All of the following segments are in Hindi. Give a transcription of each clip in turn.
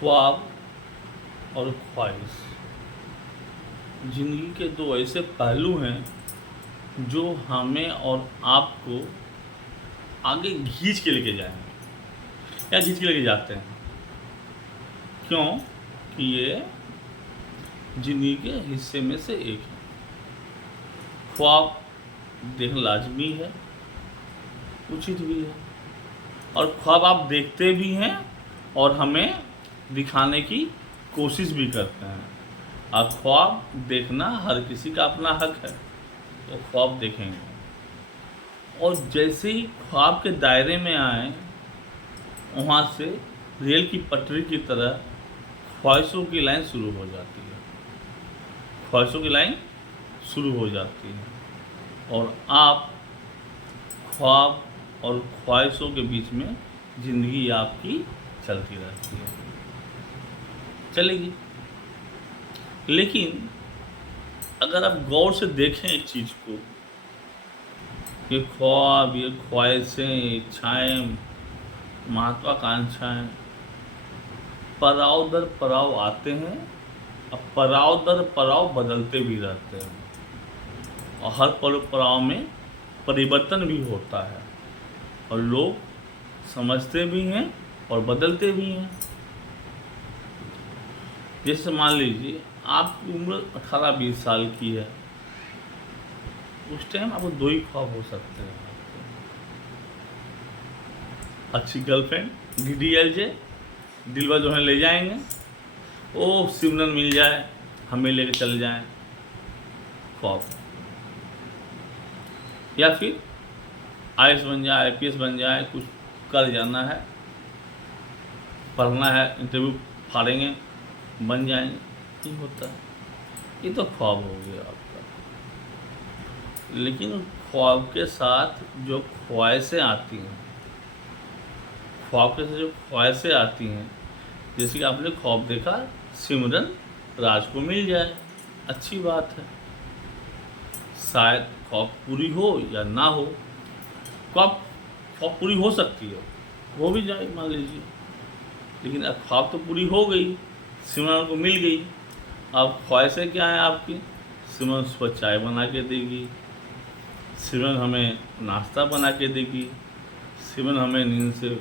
ख्वाब और ख्वाहिश जिंदगी के दो ऐसे पहलू हैं जो हमें और आपको आगे खींच के लेके जाएंगे या खींच के लेके जाते हैं। क्यों कि ये जिंदगी के हिस्से में से एक है। ख्वाब देखना लाजमी है, उचित भी है, और ख्वाब आप देखते भी हैं और हमें दिखाने की कोशिश भी करते हैं। और ख्वाब देखना हर किसी का अपना हक है, तो ख्वाब देखेंगे। और जैसे ही ख्वाब के दायरे में आए, वहाँ से रेल की पटरी की तरह ख्वाहिशों की लाइन शुरू हो जाती है। ख्वाहिशों की लाइन शुरू हो जाती है और आप ख्वाब और ख्वाहिशों के बीच में ज़िंदगी आपकी चलती रहती है, चलेगी। लेकिन अगर आप गौर से देखें एक चीज़ को, ये ख्वाब, ये ख्वाहिशें, इच्छाएं, महत्वाकांक्षाएं पड़ाव दर पड़ाव आते हैं और पड़ाव दर पड़ाव बदलते भी रहते हैं, और हर पड़ाव में परिवर्तन भी होता है और लोग समझते भी हैं और बदलते भी हैं। जैसे मान लीजिए आपकी उम्र 18-20 साल की है, उस टाइम आपको दो ही ख्वाब हो सकते हैं। अच्छी गर्लफ्रेंड, DDLJ, दिलवा जो है ले जाएंगे, ओ सिमरन मिल जाए, हमें लेके चले जाएं, ख्वाब। या फिर IAS बन जाए, IPS बन जाए, कुछ कर जाना है, पढ़ना है, इंटरव्यू फाड़ेंगे, बन जाएंगे, नहीं होता है। ये तो ख्वाब हो गया आपका। लेकिन ख्वाब के साथ जो ख्वाहिशें आती हैं, ख्वाब के साथ जो ख्वाहिशें आती हैं, जैसे कि आपने ख्वाब देखा सिमरन राज को मिल जाए, अच्छी बात है। शायद ख्वाब पूरी हो या ना हो, ख्वाब पूरी हो सकती है, हो भी जाए मान लीजिए। लेकिन अब ख्वाब तो पूरी हो गई, सिमरन को मिल गई। अब ख्वाहिशें क्या हैं आपकी? सिमरन सुबह चाय बना के देगी, सिमरन हमें नाश्ता बना के देगी, सिमरन हमें नींद से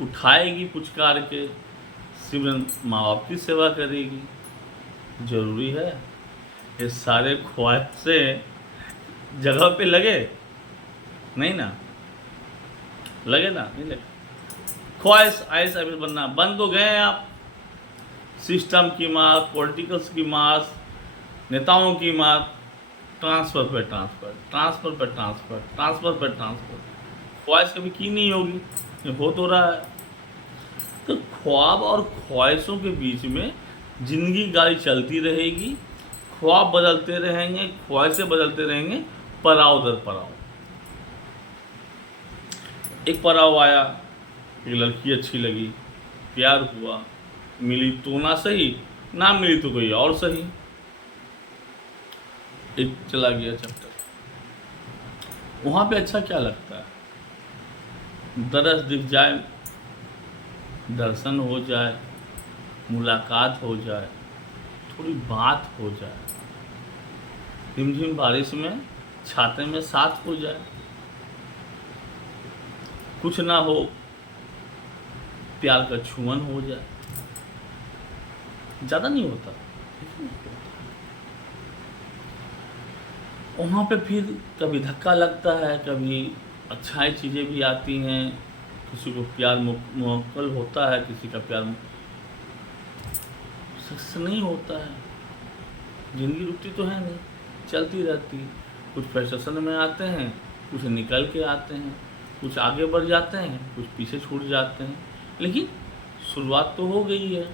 उठाएगी पुचकार के, सिमरन माँ बाप की सेवा करेगी। ज़रूरी है ये सारे ख्वाहिशें जगह पे लगे? नहीं ना, लगे ना, नहीं लगे। ख्वाहिश IAS IPS बनना बन तो गए हैं आप। सिस्टम की मार, पॉलिटिकल्स की मार, नेताओं की मार, ट्रांसफ़र पे ट्रांसफ़र, ट्रांसफ़र पे ट्रांसफ़र, ट्रांसफ़र पे ट्रांसफ़र। ख्वाहिश कभी की नहीं होगी, ये हो तो रहा है। तो ख्वाब और ख्वाहिशों के बीच में ज़िंदगी गाड़ी चलती रहेगी, ख्वाब बदलते रहेंगे, ख्वाहिशें बदलते रहेंगे, पड़ाव दर पड़ाव। एक पड़ाव आया, एक लड़की अच्छी लगी, प्यार हुआ, मिली तो ना सही, ना मिली तो कोई और सही, एक चला गया चैप्टर। वहाँ पे अच्छा क्या लगता है? दरस दिख जाए, दर्शन हो जाए, मुलाकात हो जाए, थोड़ी बात हो जाए, रिमझिम बारिश में छाते में साथ हो जाए, कुछ ना हो, प्यार का छुअन हो जाए, ज़्यादा नहीं होता। वहाँ पे फिर कभी धक्का लगता है, कभी अच्छाई चीज़ें भी आती हैं, किसी को प्यार मुकम्मल होता है, किसी का प्यार सक्सेस नहीं होता है। ज़िंदगी रुकती तो है नहीं, चलती रहती है। कुछ फ्रस्ट्रेशन में आते हैं, कुछ निकल के आते हैं, कुछ आगे बढ़ जाते हैं, कुछ पीछे छूट जाते हैं, लेकिन शुरुआत तो हो गई है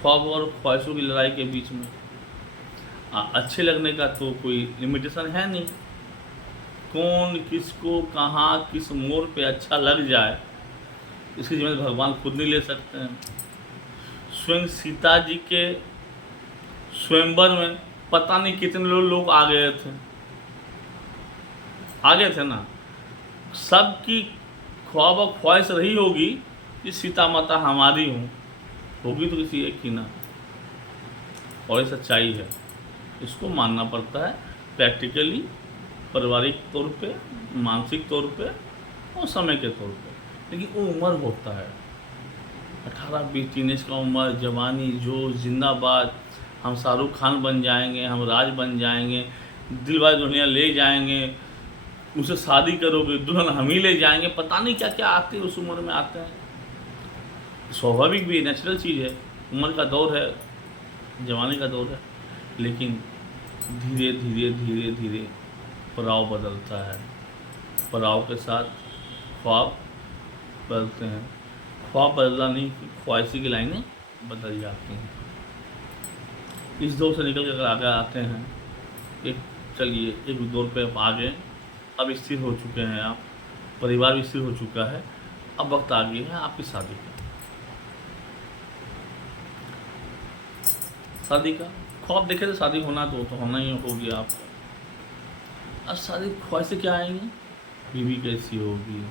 ख्वाब और ख्वाहिशों की लड़ाई के बीच में। अच्छे लगने का तो कोई लिमिटेशन है नहीं, कौन किसको कहाँ किस मोड़ पे अच्छा लग जाए, इसकी जिम्मेदारी भगवान खुद नहीं ले सकते हैं। स्वयं सीता जी के स्वयंवर में पता नहीं कितने लोग आ गए थे ना। सबकी ख्वाब और ख्वाहिश रही होगी कि सीता माता हमारी हों, होगी तो किसी एक की ना, और ये सच्चाई है, इसको मानना पड़ता है प्रैक्टिकली, पारिवारिक तौर पे, मानसिक तौर पे और समय के तौर पे। लेकिन वो उम्र होता है 18-20 टीनेज का उम्र, जवानी, जोश, जिंदाबाद, हम शाहरुख खान बन जाएंगे, हम राज बन जाएंगे, दिलवाले दुल्हनिया ले जाएंगे, उसे शादी करोगे, दुल्हन हम ही ले जाएंगे, पता नहीं क्या क्या आते हैं उस उम्र में आते हैं। स्वाभाविक भी नेचुरल चीज़ है, उम्र का दौर है, जवानी का दौर है। लेकिन धीरे धीरे धीरे धीरे पड़ाव बदलता है, पड़ाव के साथ ख्वाब बदलते हैं, ख्वाब बदला नहीं, ख्वाहिशी की लाइनें बदल जाती हैं। इस दौर से निकल कर अगर आगे आते हैं, एक चलिए एक दौर पे आप आगे, अब स्थिर हो चुके हैं आप, परिवार भी स्थिर हो चुका है, अब वक्त आ गया है आपकी शादी का। शादी का ख्वाब देखे तो शादी होना तो होना ही हो गया आपको। अब शादी ख्वाहिशें क्या आएंगी, बीवी कैसी होगी,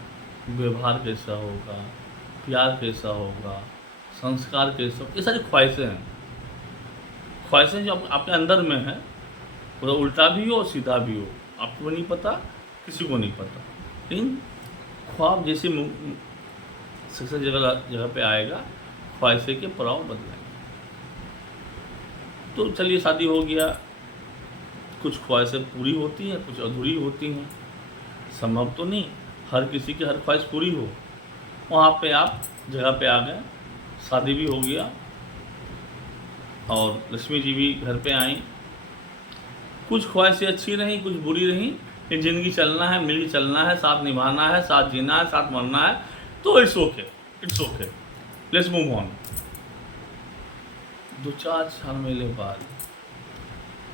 व्यवहार कैसा होगा, प्यार कैसा होगा, संस्कार कैसा होगा, ये सारी ख्वाहिशें हैं। ख्वाहिशें जो आपके अंदर में है, वो उल्टा भी हो सीधा भी हो, आपको नहीं पता, किसी को नहीं पता। लेकिन ख्वाब जैसे सक्सेस जगह पे आएगा, ख्वाहिशें के पड़ाव बदलेंगे। तो चलिए शादी हो गया, कुछ ख्वाहिशें पूरी होती हैं, कुछ अधूरी होती हैं। संभव तो नहीं हर किसी की हर ख्वाहिश पूरी हो। वहाँ पे आप जगह पे आ गए, शादी भी हो गया और लक्ष्मी जी भी घर पे आई। कुछ ख्वाहिशें अच्छी रहीं, कुछ बुरी रहीं, लेकिन ज़िंदगी चलना है, मिल चलना है, साथ निभाना है, साथ जीना है, साथ मरना है, तो it's okay, let's move on. 2-4 महीने बाद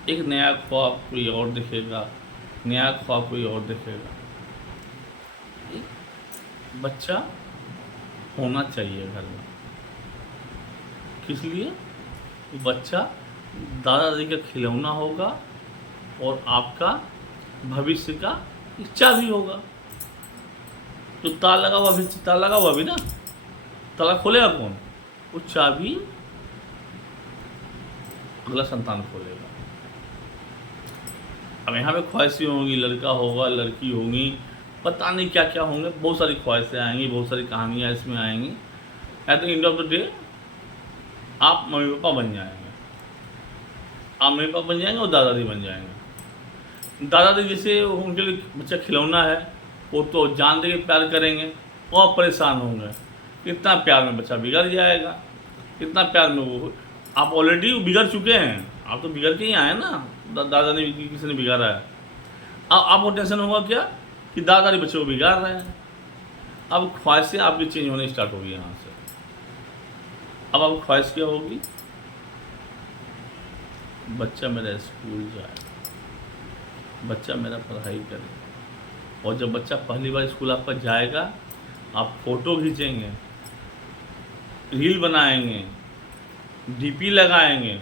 एक नया ख्वाब कोई और दिखेगा, नया ख्वाब कोई और दिखेगा। एक बच्चा होना चाहिए घर में, किस लिए? वो बच्चा दादा दादी का खिलौना होगा और आपका भविष्य का इच्छा भी होगा। तो ताला लगा हुआ भी ना, ताला खोलेगा कौन? वो चाबी अगला संतान खोलेगा। अब यहाँ पे ख्वाहिशें होंगी, लड़का होगा, लड़की होंगी, पता नहीं क्या क्या होंगे, बहुत सारी ख्वाहिशें आएंगी, बहुत सारी कहानियाँ इसमें आएंगी। At the end of the day आप मम्मी पापा बन जाएंगे, आप मम्मी पापा बन जाएंगे और दादाजी बन जाएंगे। दादाजी जैसे उनके लिए बच्चा खिलौना है, वो तो जान दे के प्यार करेंगे और परेशान होंगे, इतना प्यार में बच्चा बिगड़ जाएगा, इतना प्यार में वो, आप ऑलरेडी बिगड़ चुके हैं, आप तो बिगड़ के ही आए ना, दादा ने किसी ने बिगाड़ा है। अब आपको टेंशन होगा क्या कि दादाजी बच्चे को बिगाड़ रहे हैं। अब ख्वाहिशें आपकी चेंज होने स्टार्ट होगी यहाँ से। अब आपको ख्वाहिश क्या होगी? बच्चा मेरा स्कूल जाए, बच्चा मेरा पढ़ाई करे। और जब बच्चा पहली बार स्कूल आपका जाएगा, आप फोटो खींचेंगे, रील बनाएंगे, डीपी लगाएंगे,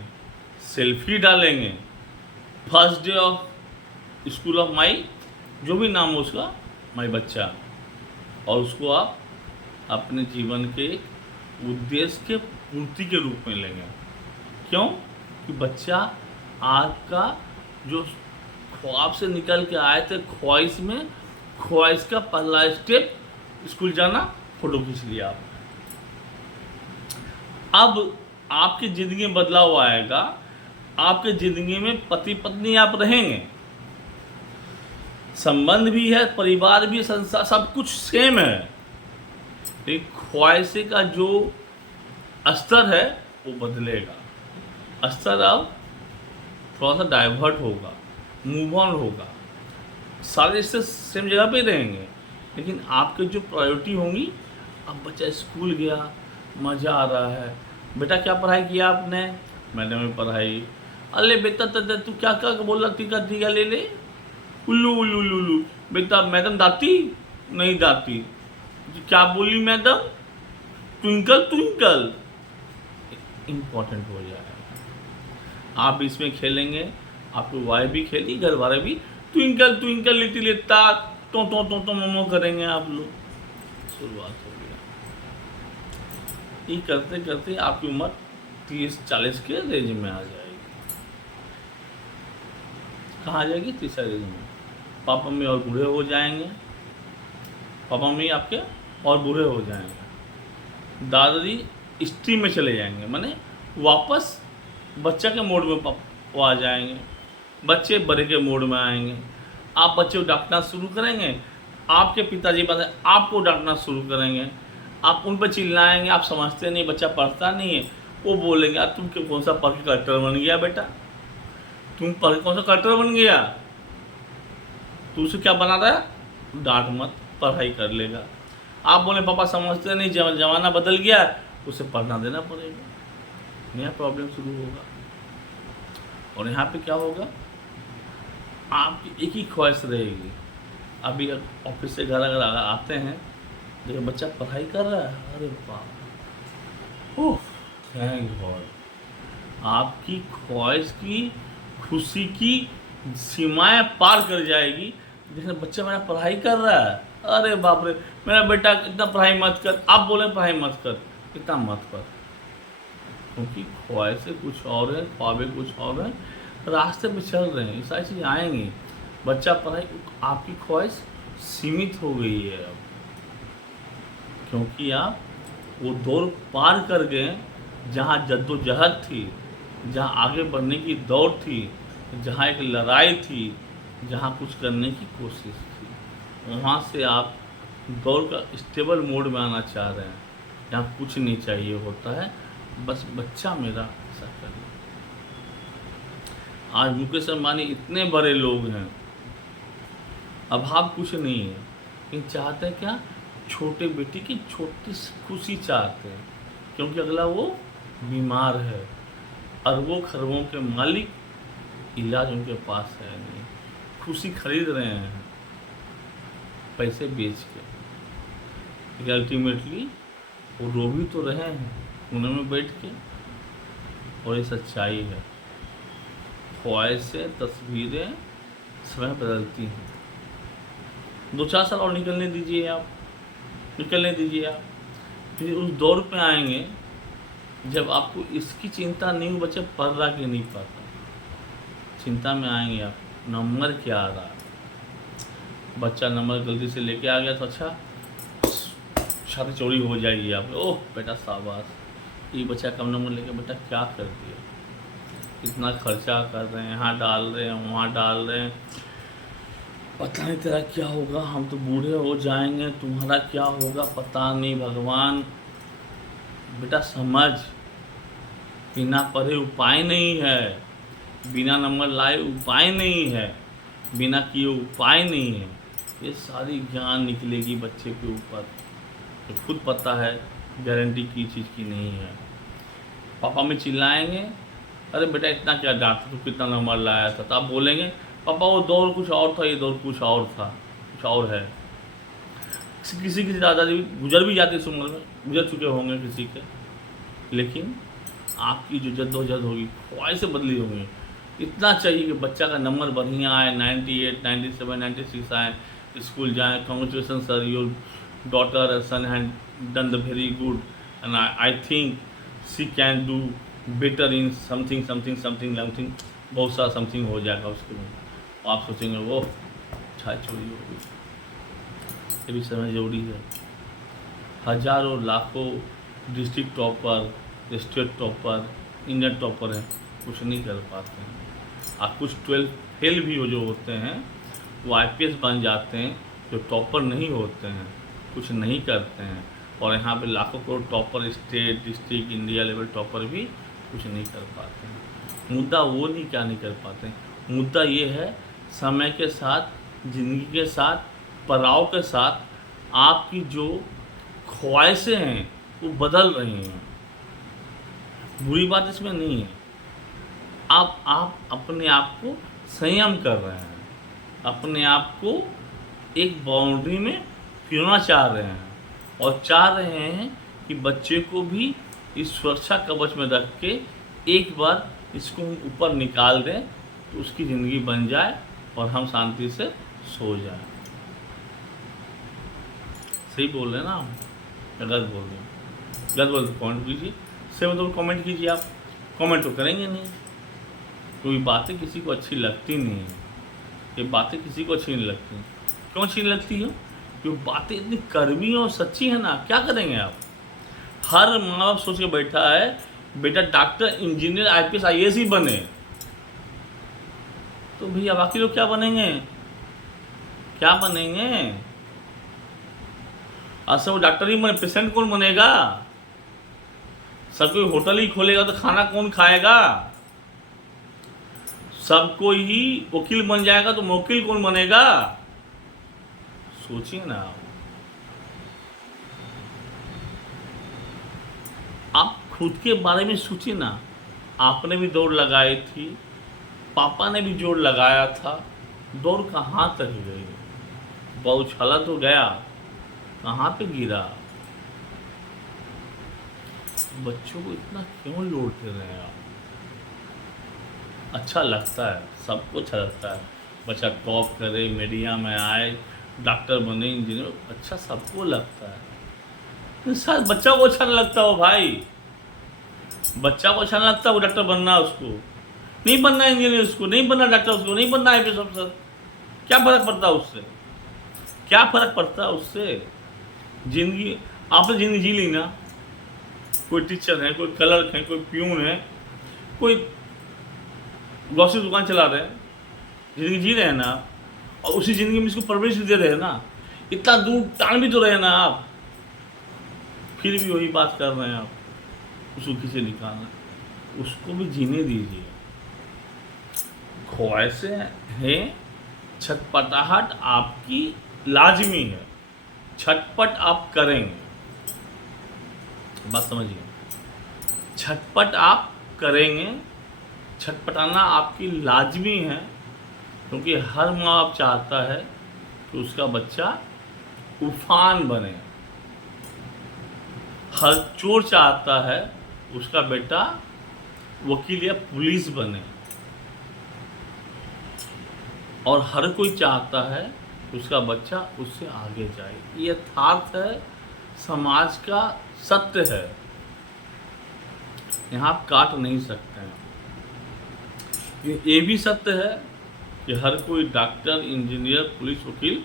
सेल्फी डालेंगे, first day of school of my, जो भी नाम हो उसका, माई बच्चा, और उसको आप अपने जीवन के उद्देश्य के पूर्ति के रूप में लेंगे। क्यों? कि बच्चा आपका जो ख्वाब से निकल के आए थे ख्वाहिश में, ख्वाहिश का पहला स्टेप स्कूल जाना, फोटो खींच लिया आपने। अब आपकी ज़िंदगी में बदलाव आएगा, आपके ज़िंदगी में पति पत्नी आप रहेंगे, संबंध भी है, परिवार भी, संसार, सब कुछ सेम है, लेकिन ख्वाहिशें का जो स्तर है वो बदलेगा। स्तर अब थोड़ा सा डाइवर्ट होगा, मूव ऑन होगा। सारे रिश्ते सेम जगह पे रहेंगे, लेकिन आपके जो प्रायोरिटी होंगी, अब बच्चा स्कूल गया, मज़ा आ रहा है, बेटा क्या पढ़ाई किया आपने? मैंने भी पढ़ाई। अरे बेटा तू क्या क्या बोल रहा, टीका ले ले, उल्लू उल्लू उल्लू। बेटा मैडम दाती नहीं दाती, क्या बोली मैडम? Twinkle twinkle. इम्पोर्टेंट हो जाएगा। आप इसमें खेलेंगे, आपकी वाइफ भी खेली, घर वाले भी ट्विंकल ट्विंकल लिटिल स्टार तो मोमो करेंगे आप लोग। शुरुआत हो गया। ये करते करते आपकी उम्र 30-40 के रेंज में आ जाएगी। कहाँ आ जाएगी? 30 रेंज में। पापा मम्मी और बूढ़े हो जाएंगे, पापा मम्मी आपके और बूढ़े हो जाएंगे, दादाजी स्ट्रीम में चले जाएंगे, माने वापस बच्चा के मोड में वो आ जाएंगे, बच्चे बड़े के मोड में आएंगे। आप बच्चे को डांटना शुरू करेंगे, आपके पिताजी बस आपको डांटना शुरू करेंगे, आप उन पर चिल्लाएंगे, आप समझते नहीं, बच्चा पढ़ता नहीं है, वो बोलेंगे यार तुम कौन सा पढ़ के कलेक्टर बन गया बेटा, तुम पढ़ के कौन सा कलेक्टर बन गया, तू उसे क्या बना रहा है? डांट मत, पढ़ाई कर लेगा। आप बोले पापा समझते नहीं, जमाना बदल गया, उसे पढ़ना देना पड़ेगा, नया प्रॉब्लम शुरू होगा। और यहाँ पे क्या होगा? आपकी एक ही ख्वाहिश रहेगी। अभी ऑफिस से घर अगर आते हैं, देखो बच्चा पढ़ाई कर रहा है, अरे बाप, ओह थैंक गॉड, आपकी ख्वाहिश की, खुशी की सीमाएं पार कर जाएगी। देखना बच्चा मेरा पढ़ाई कर रहा है, अरे बाप रे, मेरा बेटा इतना पढ़ाई मत कर, आप बोले पढ़ाई मत कर, इतना मत कर, क्योंकि ख्वाहिशें कुछ और है, ख्वाबें कुछ और है, रास्ते पे चल रहे हैं, ये सारी चीज़ें आएंगी। बच्चा पढ़ाई, आपकी ख्वाहिश सीमित हो गई है अब, क्योंकि आप वो दौर पार कर गए जहाँ जद्दोजहद थी, जहाँ आगे बढ़ने की दौड़ थी, जहाँ एक लड़ाई थी, जहाँ कुछ करने की कोशिश थी। वहाँ से आप दौड़ का स्टेबल मोड में आना चाह रहे हैं, जहाँ कुछ नहीं चाहिए होता है, बस बच्चा मेरा ऐसा करे। आज मुकेश अंबानी इतने बड़े लोग हैं, अभाव कुछ नहीं है, लेकिन चाहते हैं क्या? छोटे बेटी की छोटी सी खुशी चाहते हैं, क्योंकि अगला वो बीमार है, अरबों खरबों के मालिक, इलाज उनके पास है नहीं, खुशी खरीद रहे हैं पैसे बेच के। अल्टीमेटली वो रो भी तो रहे हैं कोने में बैठ के, और ये सच्चाई है। ख्वाहिशें, तस्वीरें समय बदलती हैं। 2-4 साल और निकलने दीजिए आप, निकलने दीजिए आप, फिर उस दौर पे आएंगे जब आपको इसकी चिंता नहीं हो, बच्चे पढ़ रहा कि नहीं पढ़ रहा, चिंता में आएंगे आप, नंबर क्या आ रहा है। बच्चा नंबर गलती से लेके आ गया तो अच्छा छाती चौड़ी हो जाएगी आप, ओह बेटा शाबाश, ये बच्चा कम नंबर लेके बेटा क्या कर दिया, इतना खर्चा कर रहे हैं, यहाँ डाल रहे हैं, वहाँ डाल रहे हैं, पता नहीं तेरा क्या होगा, हम तो बूढ़े हो जाएंगे, तुम्हारा क्या होगा पता नहीं भगवान। बेटा समझ, बिना पढ़े उपाय नहीं है, बिना नंबर लाए उपाय नहीं है, बिना किए उपाय नहीं है। ये सारी ज्ञान निकलेगी बच्चे के ऊपर, तो खुद पता है गारंटी की चीज़ की नहीं है। पापा में चिल्लाएंगे, अरे बेटा इतना क्या डांट, तू कितना नंबर लाया था, तो आप बोलेंगे पापा वो दौर कुछ और था, ये दौर कुछ और था, कुछ और है। किसी दादाजी गुजर भी जाते इस उम्र में, गुजर चुके होंगे किसी के, लेकिन आपकी जो जद्दोजहद होगी, ख्वाहिशें बदली होंगी। इतना चाहिए कि बच्चा का नंबर बढ़िया आए, 98, 97, 96 आए, स्कूल जाएँ, congratulations sir, your daughter son had done the very good and I think she can do better in something something something something, बहुत सारा समथिंग हो जाएगा उसके में। आप सोचेंगे वो छाई चोरी हो गई। ये भी समझ जरूरी है। हजारों लाखों district topper, state topper, Indian topper हैं, कुछ नहीं कर पाते हैं। आप कुछ 12 फेल भी जो होते हैं वो IPS बन जाते हैं, जो टॉपर नहीं होते हैं, कुछ नहीं करते हैं। और यहाँ पे लाखों crore topper, state, district, India level topper भी कुछ नहीं कर पाते हैं। मुद्दा वो नहीं क्या नहीं कर पाते हैं, मुद्दा ये है समय के साथ, ज़िंदगी के साथ, पड़ाव के साथ आपकी जो ख्वाहिशें हैं वो बदल रही हैं। बुरी बात इसमें नहीं है, आप अपने आप को संयम कर रहे हैं, अपने आप को एक बाउंड्री में पिरोना चाह रहे हैं, और चाह रहे हैं कि बच्चे को भी इस सुरक्षा कवच में रख के एक बार इसको ऊपर निकाल दें तो उसकी ज़िंदगी बन जाए और हम शांति से सो जाएं। सही बोल रहे हैं ना, गलत बोल रहे हैं? गलत बोलते कमेंट कीजिए, सही मतलब कमेंट कीजिए। आप कमेंट तो करेंगे नहीं, क्योंकि बातें किसी को अच्छी लगती नहीं है। ये बातें किसी को अच्छी नहीं लगती। क्यों अच्छी नहीं लगती है? क्योंकि बातें इतनी कड़वी और सच्ची है ना, क्या करेंगे आप। हर माँ बाप सोच के बैठा है बेटा डॉक्टर, इंजीनियर, IPS, IAS ही बने। तो भैया बाकी लोग क्या बनेंगे? क्या बनेंगे? असल वो डॉक्टर ही बने, पेशेंट कौन बनेगा? सब कोई होटल ही खोलेगा तो खाना कौन खाएगा? सबको ही वकील बन जाएगा तो मुवक्किल कौन बनेगा? सोचिए ना आप खुद के बारे में सोचिए ना। आपने भी दौड़ लगाई थी, पापा ने भी जोर लगाया था, दौड़ कहाँ तक गई? बौछाला तो गया, कहाँ पे गिरा? बच्चों को इतना क्यों लोड दे रहे हैं आप? अच्छा लगता है, सबको अच्छा लगता है बच्चा टॉप करे, मीडिया में आए, डॉक्टर बने, इंजीनियर, अच्छा सबको लगता है। शायद बच्चा को अच्छा नहीं लगता हो भाई, बच्चा को अच्छा नहीं लगता वो डॉक्टर बनना, उसको नहीं बनना, इंजीनियर उसको नहीं बनना, डॉक्टर उसको नहीं बनना, IPS अफसर। क्या फर्क पड़ता है उससे? क्या फर्क पड़ता है उससे? जिंदगी आपने जिंदगी जी ली ना। कोई टीचर है, कोई क्लर्क है, कोई प्यून है, कोई ग्रोसरी दुकान चला रहे हैं, जिंदगी जी रहे हैं ना आप, और उसी ज़िंदगी में इसको परवरिश भी दे रहे हैं ना, इतना दूर टांग भी तो रहे हैं ना आप, फिर भी वही बात कर रहे हैं आप, उसको किसे निकालना? उसको भी जीने दीजिए। ख्वाहिशें हैं, छटपटाहट आपकी लाजमी है, छटपट आप करेंगे, बात समझिए, छटपट आप करेंगे, छटपटाना आपकी लाजमी है, क्योंकि हर माँ बाप चाहता है कि उसका बच्चा तूफान बने, हर चोर चाहता है उसका बेटा वकील या पुलिस बने, और हर कोई चाहता है कि उसका बच्चा उससे आगे जाए। ये यथार्थ है, समाज का सत्य है, यहाँ आप काट नहीं सकते हैं। ये भी सत्य है कि हर कोई डॉक्टर, इंजीनियर, पुलिस, वकील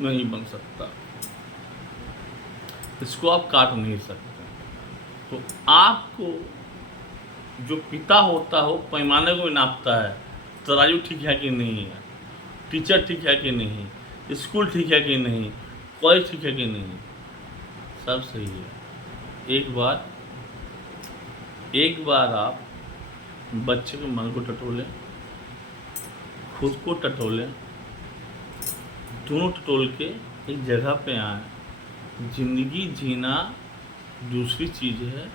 नहीं बन सकता, इसको आप काट नहीं सकते। तो आपको जो पिता होता हो पैमाने को नापता है, तराजू ठीक है कि नहीं है, टीचर ठीक है कि नहीं, स्कूल ठीक है कि नहीं, कॉलेज ठीक है कि नहीं, सब सही है। एक बार आप बच्चे के मन को टटोलें, खुद को टटोलें, दोनों टटोल के एक जगह पे आए। जिंदगी जीना दूसरी चीज़ है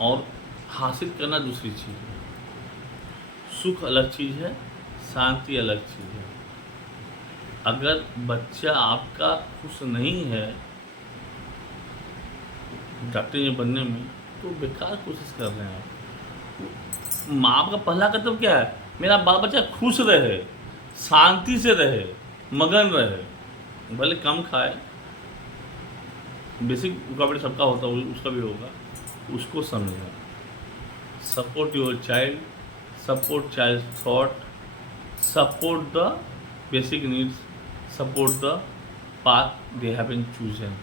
और हासिल करना दूसरी चीज़ है। सुख अलग चीज़ है, शांति अलग चीज़ है। अगर बच्चा आपका खुश नहीं है डॉक्टर इंजीनियर बनने में, तो बेकार कोशिश कर रहे हैं आप। माँ बाप का पहला कर्तव्य क्या है? मेरा बाल बच्चा खुश रहे, शांति से रहे, मगन रहे, भले कम खाए, बेसिक रिक्वायरमेंट सबका होता है, उसका भी होगा, उसको समझना। Support your child, support child thought, support the basic needs, support the path they have been chosen.